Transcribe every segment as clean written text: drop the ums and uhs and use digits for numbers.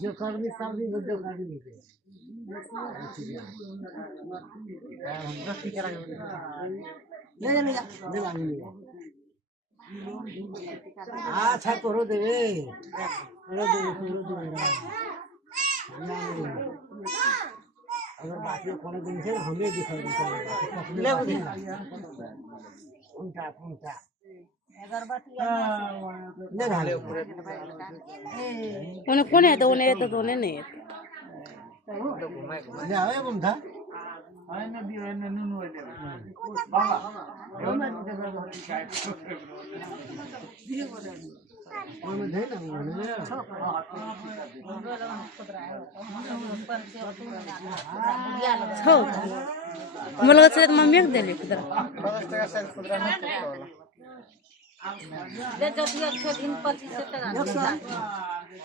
जो कर्मी शादी में जो कर्मी थे अच्छा करो देवे अगर बाकी कोनो दिन से हमें दिखाई देता उनका उनका उन्हें कौन है तो उन्हें नहीं है जावे बुंदा मुलगा चले तो मम्मी को दे ले किधर दे जब अच्छे दिन 25 टका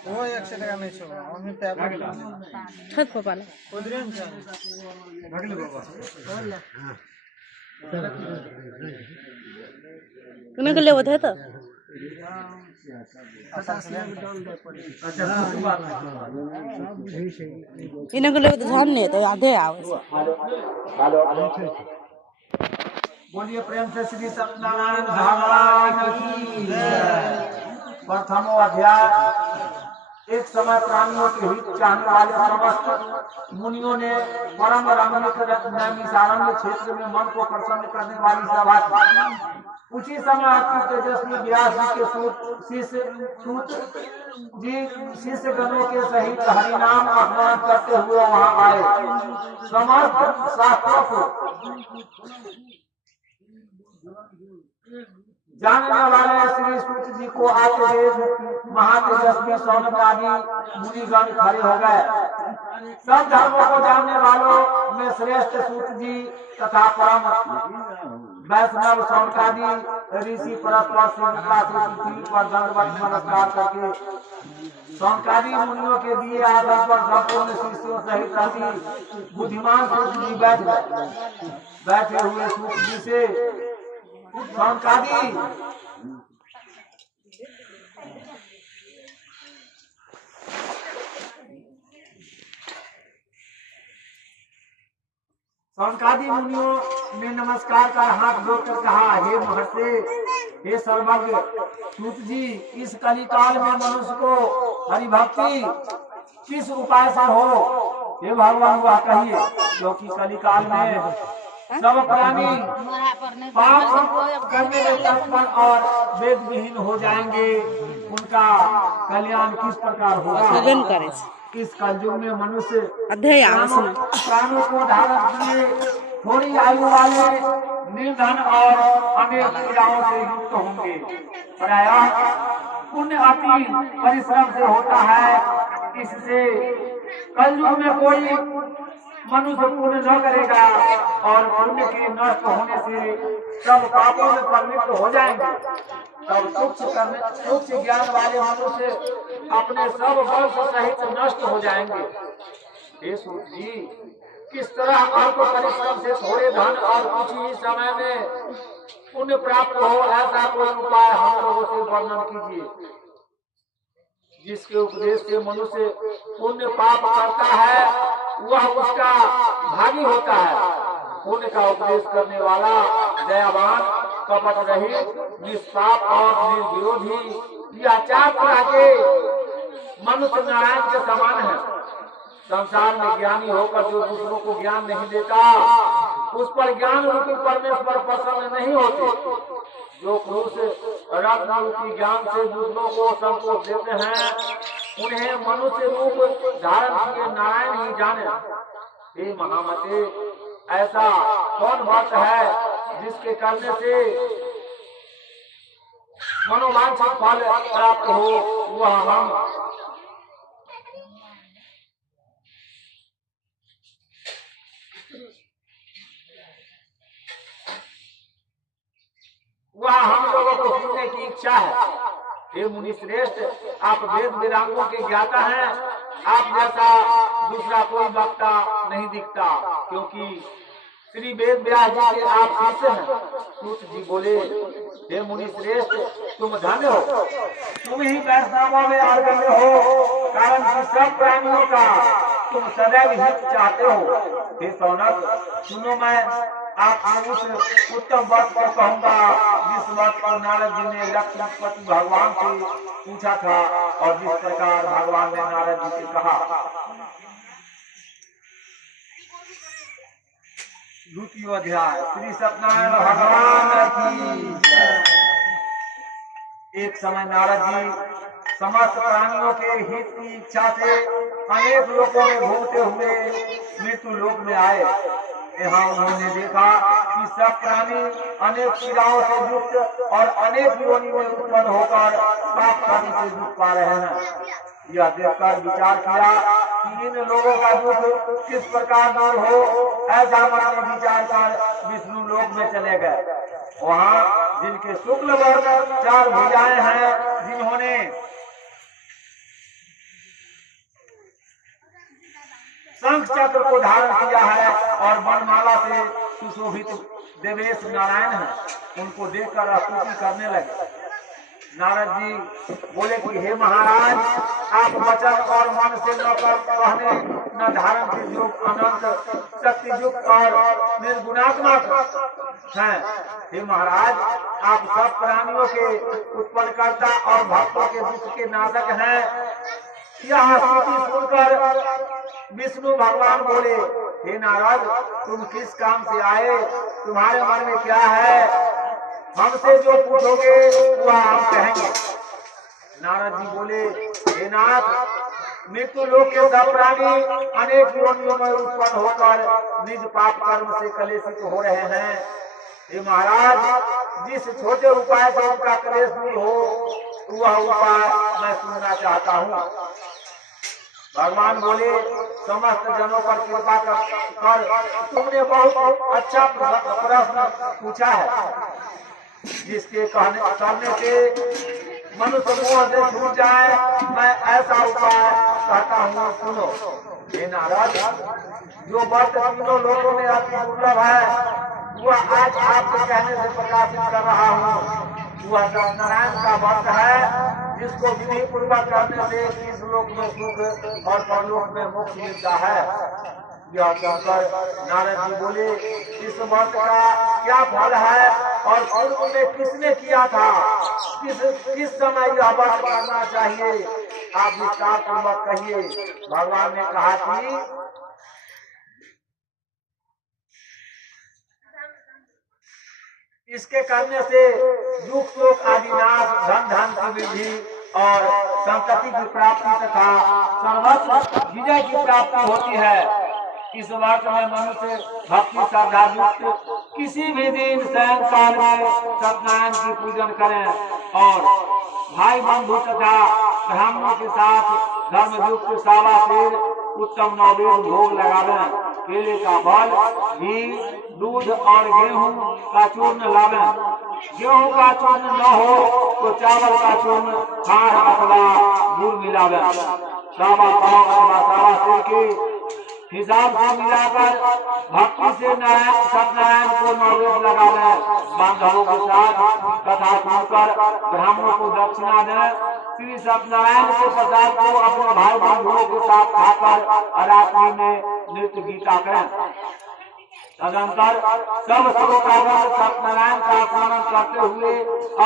वो 100 टका नहीं छो मम्मी पे छत पर पाला उधरन छ भगले बाबा तुम्हें को ले होता है तो इन्हें को ले तो ध्यान नहीं तो आधे आओ बोलिए प्रेम से श्री सत्यनारायण भगवान की प्रथम अध्याय। एक समय प्राणियों के हित चाहने वाले समस्त मुनियों ने परम रमणीक नैमिषारण्य क्षेत्र में मन को प्रसन्न करने वाली सभा की। उसी समय अति तेजस्वी व्यास जी के सूत जी शिष्य गणों के सहित हरिनाम आह्वान करते हुए वहां आए। समर्थ शास्त्रों को जानने वाले श्री सूत जी को आते देख महातेजस्वी सौनक आदि मुनिगण खड़े हो गए। सब धर्मों को जानने वालों में श्रेष्ठ सूत जी तथा परम वैष्णव सौनकादि ऋषि परस्पर श्रीलता से पृथ्वी पर दंडवत नमस्कार करके सौनकादि मुनियों के दिए आदर पर संपूर्ण शिष्यों सहित अति बुद्धिमान सूत जी बैठे हुए सूत जी से सौनकादि सौनकादि मुनियों ने नमस्कार कर हाथ जोड़कर कहा, हे महर्षि, हे सर्वज्ञ सूत जी, इस कलिकाल में मनुष्य को हरिभक्ति किस उपाय से हो, हे भगवान वह कहिए, क्योंकि कलिकाल में सब प्राणी पाप करने में तत्पर और वेद विहीन हो जाएंगे। उनका कल्याण किस प्रकार होगा? इस कलयुग में मनुष्य प्राणों को धारण किए थोड़ी आयु वाले निर्धन और अनेक पीड़ाओं से युक्त होंगे। प्रायः पुण्य अति परिश्रम से होता है। इससे कलयुग में कोई मनुष्य पुण्य न करेगा और पुण्य के नष्ट होने से सब पापों में प्रवृत्त हो जाएंगे। तब सूक्ष्म ज्ञान वाले मनुष्य अपने सब वंश सहित नष्ट हो जाएंगे। हे सूत जी, किस तरह अल्प परिश्रम से थोड़े धन और कुछ ही समय में पुण्य प्राप्त हो, ऐसा कोई उपाय हम लोगों से वर्णन कीजिए। जिसके उपदेश से मनुष्य पुण्य पाप करता है वह उसका भागी होता है। पुण्य का उपदेश करने वाला दयावान, कपट रहित, निष्पाप और निर्विरोधी, यह 4 तरह के मनुष्य नारायण के समान है। संसार में ज्ञानी होकर जो दूसरों को ज्ञान नहीं देता, उस पर ज्ञान रूपी परमेश्वर प्रसन्न नहीं होते। जो पुरुष रत्न रूपी ज्ञान से दूसरों को संतोष देते हैं, उन्हें मनुष्य रूप धारण किए नारायण ही जाने। हे महामते, ऐसा कौन भक्त है जिसके करने से मनोवांछित फल प्राप्त हो? वह हम लोगों को सुनने की इच्छा है। हे मुनि श्रेष्ठ, आप वेद वेदांगों के ज्ञाता हैं। आप जैसा दूसरा कोई वक्ता नहीं दिखता, क्योंकि श्री वेद व्यास जी के आप शिष्य हैं। सूत जी बोले, हे मुनि श्रेष्ठ, तुम धन्य हो, तुम ही वैष्णवों में अग्रणी हो। कारण कि सब प्राणियों का तुम सदैव हित चाहते हो। हे सौनक, सुनो, मैं आपसे उस उत्तम बात को कहूँगा जिस बात को नारद जी ने लक्ष्मीपति भगवान से पूछा था और जिस प्रकार भगवान ने नारद जी से कहा। द्वितीय अध्याय। श्री सत्यनारायण भगवान की जय। एक समय नारद जी समस्त प्राणियों के हित की इच्छा से अनेक लोगों में घूमते हुए मृत्यु लोक में आए। यहाँ उन्होंने देखा कि सब प्राणी अनेक पीड़ाओं से युक्त और अनेक योनि में उत्पन्न होकर पाप कर्म से दुख पा रहे हैं। यह देखकर विचार किया कि इन लोगों का दुख किस प्रकार दूर हो। ऐसा मन में विचार कर विष्णु लोक में चले गए। वहाँ जिनके शुक्ल वर्ण 4 भुजाएं हैं, जिन्होंने शंख चक्र को धारण किया है और वनमाला से सुशोभित देवेश नारायण है, उनको देखकर स्तुति करने लगे। नारद जी बोले कि हे महाराज, आप वचन और मन से न कहने न धारण के योग अनंत शक्ति युक्त और निर्गुणात्मक हैं। हे महाराज, आप सब प्राणियों के उत्पन्नकर्ता और भक्तों के दुख के नाशक हैं। यह स्तुति सुनकर विष्णु भगवान बोले, हे नारद, तुम किस काम से आए? तुम्हारे मन में क्या है? हमसे जो पूछोगे वह हम कहेंगे। नारद जी बोले, हे नाथ, मृत्यु लोक के सब प्राणी अनेक योनियों में उत्पन्न होकर निज पाप कर्म से कलेशित हो रहे हैं। हे महाराज, जिस छोटे उपाय से उनका कलेश दूर हो वह उपाय मैं सुनना चाहता हूँ। भगवान बोले, समस्त जनों पर कृपा कर तुमने बहुत अच्छा प्रश्न पूछा है, जिसके करने से मनुष्य मोह से छूट जाए। मैं ऐसा उपाय कहता हूँ, सुनो। हे नारद, जो व्रत तीनों लोगों में अति दुर्लभ है वह आज आपके कहने से प्रकाशित कर रहा हूँ। वह सत्यनारायण का व्रत है, जिसको विधि पूर्वक करने से इस लोक में सुख और परलोक में मोक्ष मिलता है। यह कहकर नारद जी बोले, इस व्रत का क्या फल है और पूर्व में किसने किया था? किस समय यह व्रत करना चाहिए? आप विस्तार पूर्वक कहिए। भगवान ने कहा कि इसके करने से दुख शोक आदि नाश, धन धान की वृद्धि और संपत्ति की प्राप्ति तथा सर्वस्व विजय की प्राप्ति होती है। इस वर्ष में मनुष्य भक्ति श्रद्धा युक्त किसी भी दिन सायंकाल में सत्यनारायण की पूजन करें और भाई बंधु तथा ब्राह्मणों के साथ धर्म युक्त सावा शेर उत्तम नैवेद्य भोग लगावें। केले का फल, घी, दूध और गेहूं का चूर्ण लावें। गेहूं का चूर्ण न हो तो चावल का चूर्ण, खांड अथवा गुड़ मिलावें। सावा पाव अथवा सावा शेर के हिसाब से मिलाकर भक्ति से सत्यनारायण को नैवेद्य लगावे। बांधवों के साथ कथा सुनकर ब्राह्मणों को दक्षिणा दें। श्री सत्यनारायण के प्रसाद को अपने भाई बंधुओं के साथ खाकर रात्रि में नृत्य गीता करें। तदंतर सब श्रोतागण सत्यनारायण का स्मरण करते हुए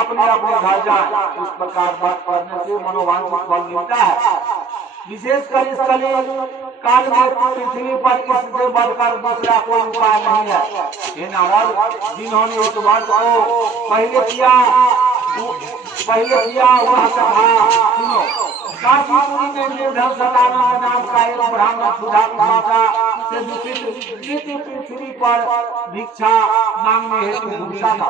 अपने अपने घर जाएं। इस प्रकार व्रत करने से मनोवांछित फल मिलता है। विशेषकर इस कली काल में पृथ्वी पर इससे बढ़कर दूसरा कोई उपाय नहीं है। हे नारद, जिन्होंने इस व्रत को पहले किया वह कथा सुनो। काशीपुरी में निर्धन सदानंद नाम का एक ब्राह्मण क्षुधा पिपासा से दुखित पृथ्वी पर भिक्षा मांगने हेतु घूमता था।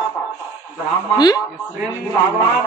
ब्राह्मण प्रेमी भगवान